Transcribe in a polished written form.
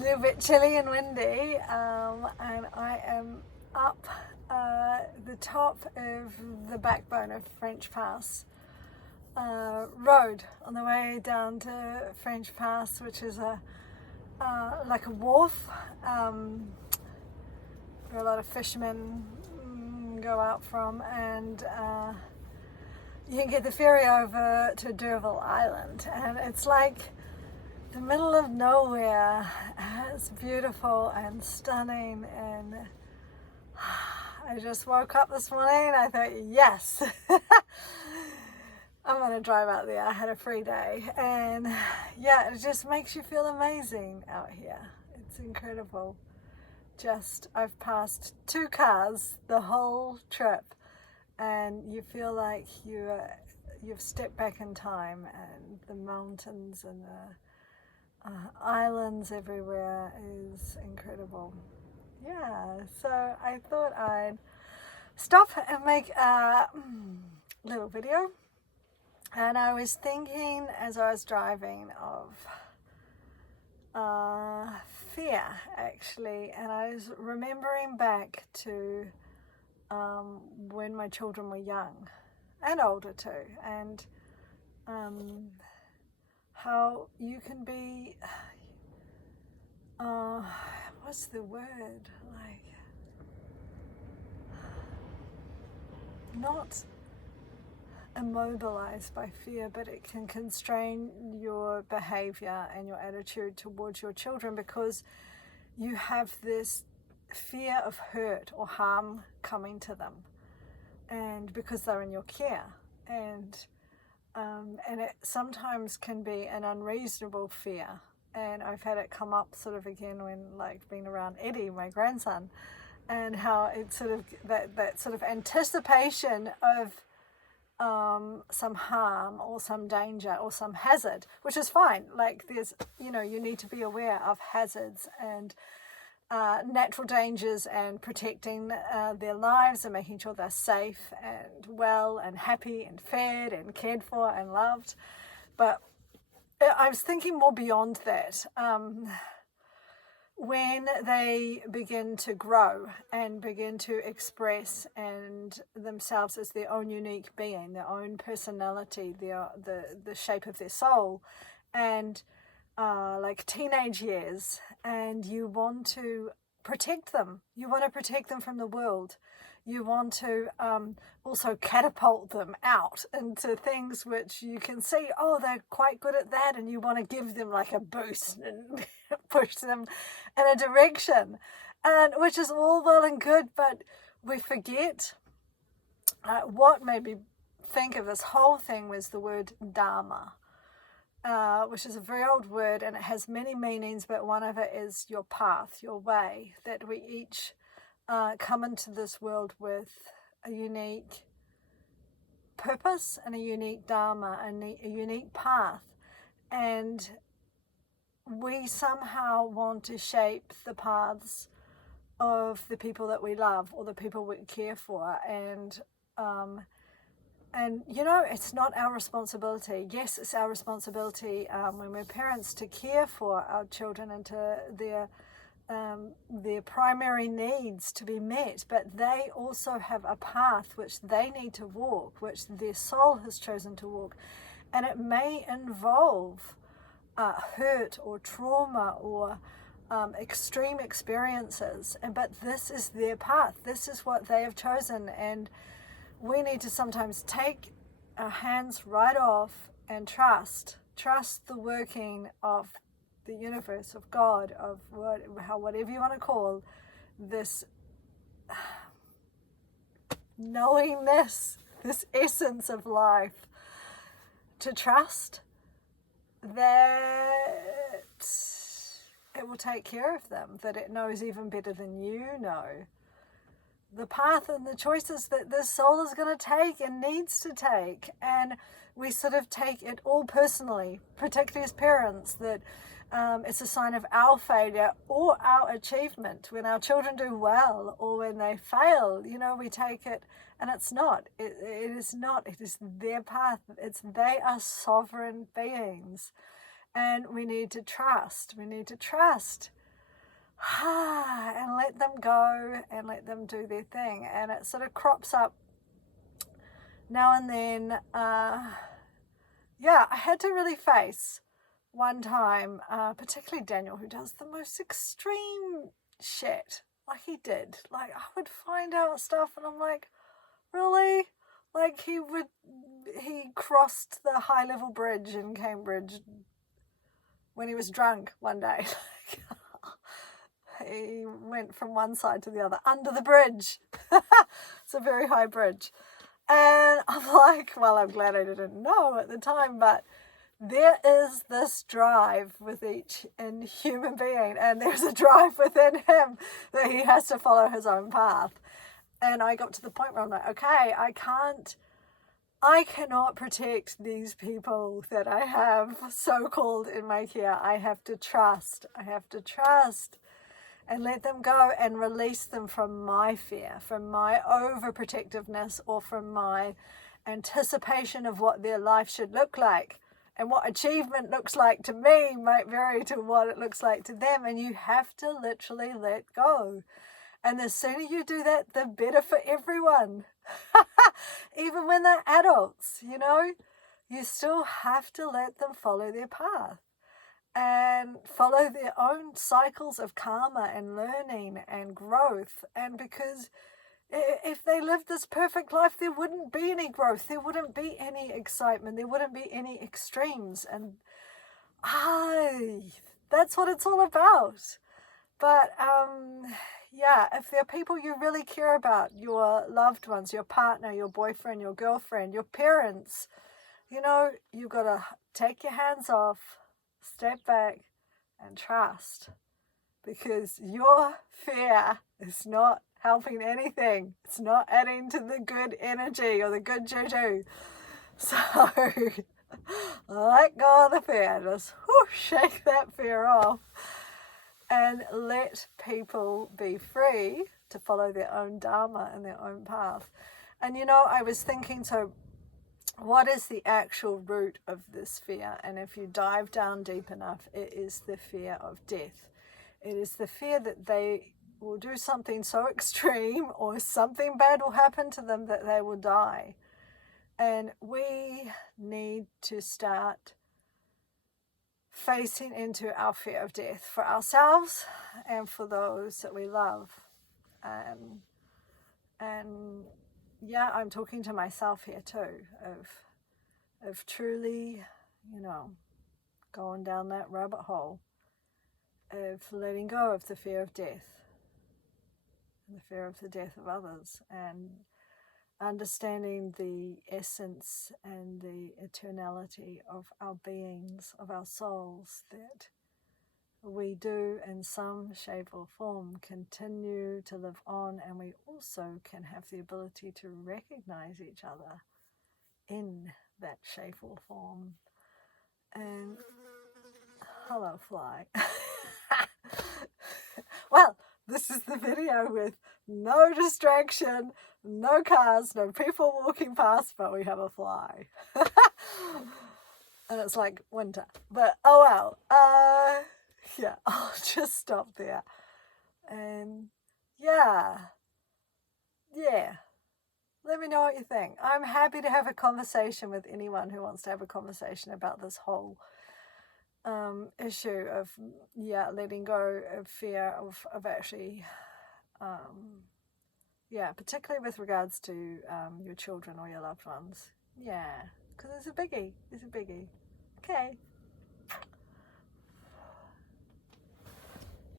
a little bit chilly and windy, and I am up the top of the backbone of French Pass road on the way down to French Pass, which is like a wharf where a lot of fishermen go out from, and you can get the ferry over to D'Urville Island, and it's like the middle of nowhere. It's beautiful and stunning, and I just woke up this morning. I thought, yes, I'm going to drive out there. I had a free day, and yeah, it just makes you feel amazing out here. It's incredible. I've passed 2 cars the whole trip, and you feel like you've stepped back in time, and the mountains and the islands everywhere is incredible. Yeah, so I thought I'd stop and make a little video. And I was thinking as I was driving of fear, actually, and I was remembering back to when my children were young and older too, and how you can be what's the word, like, not immobilized by fear, but it can constrain your behavior and your attitude towards your children, because you have this fear of hurt or harm coming to them, and because they're in your care, and it sometimes can be an unreasonable fear. And I've had it come up sort of again when, like, being around Eddie, my grandson, and how it's sort of that sort of anticipation of some harm or some danger or some hazard, which is fine. Like, there's, you need to be aware of hazards and natural dangers, and protecting their lives and making sure they're safe and well and happy and fed and cared for and loved. But I was thinking more beyond that. When they begin to grow and begin to express themselves as their own unique being, their own personality, the shape of their soul, and like teenage years, and you want to protect them. You want to protect them from the world. You want to also catapult them out into things which you can see, oh, they're quite good at that, and you want to give them like a boost and push them in a direction, and which is all well and good, but we forget what made me think of this whole thing was the word dharma, which is a very old word, and it has many meanings, but one of it is your path, your way, that we each come into this world with a unique purpose and a unique dharma and a unique path, and we somehow want to shape the paths of the people that we love or the people we care for, and it's not our responsibility. Yes, it's our responsibility when we're parents to care for our children and to their primary needs to be met, but they also have a path which they need to walk, which their soul has chosen to walk, and it may involve hurt or trauma or extreme experiences, but this is their path. This is what they have chosen, and we need to sometimes take our hands right off and trust the working of the universe, of God, of whatever you want to call this knowingness, this essence of life, to trust that it will take care of them, that it knows even better than you know the path and the choices that this soul is going to take and needs to take. And we sort of take it all personally, particularly as parents, that it's a sign of our failure or our achievement when our children do well, or when they fail. We take it, and it's not. It is not. It is their path. They are sovereign beings, and we need to trust. We need to trust and let them go and let them do their thing. And it sort of crops up now and then. Yeah, I had to really face one time, particularly Daniel, who does the most extreme shit. Like he did. Like I would find out stuff and I'm like, really? Like he crossed the high level bridge in Cambridge when he was drunk one day. He went from one side to the other under the bridge. It's a very high bridge. And I'm like, well, I'm glad I didn't know at the time, but there is this drive with each human being, and there's a drive within him that he has to follow his own path. And I got to the point where I'm like, okay, I cannot protect these people that I have so-called in my care. I have to trust and let them go and release them from my fear, from my overprotectiveness, or from my anticipation of what their life should look like. And what achievement looks like to me might vary to what it looks like to them. And you have to literally let go. And the sooner you do that, the better for everyone. Even when they're adults, you still have to let them follow their path and follow their own cycles of karma and learning and growth. And because if they lived this perfect life, there wouldn't be any growth, there wouldn't be any excitement, there wouldn't be any extremes. And that's what it's all about. But yeah, if there are people you really care about, your loved ones, your partner, your boyfriend, your girlfriend, your parents, you've got to take your hands off, step back and trust, because your fear is not helping anything. It's not adding to the good energy or the good juju. So let go of the fear. Just shake that fear off and let people be free to follow their own dharma and their own path. And I was thinking, so what is the actual root of this fear? And if you dive down deep enough, it is the fear of death. It is the fear that they will do something so extreme or something bad will happen to them that they will die. And we need to start facing into our fear of death for ourselves and for those that we love. And yeah, I'm talking to myself here too, of truly, going down that rabbit hole of letting go of the fear of death and the fear of the death of others, and understanding the essence and the eternality of our beings, of our souls, that we do in some shape or form continue to live on, and we also can have the ability to recognize each other in that shape or form. And hello, fly. Well, this is the video with no distraction, no cars, no people walking past, but we have a fly. And it's like winter. But oh well. Yeah, I'll just stop there. And yeah. Let me know what you think. I'm happy to have a conversation with anyone who wants to have a conversation about this whole issue of letting go of fear of actually particularly with regards to your children or your loved ones, because it's a biggie. Okay.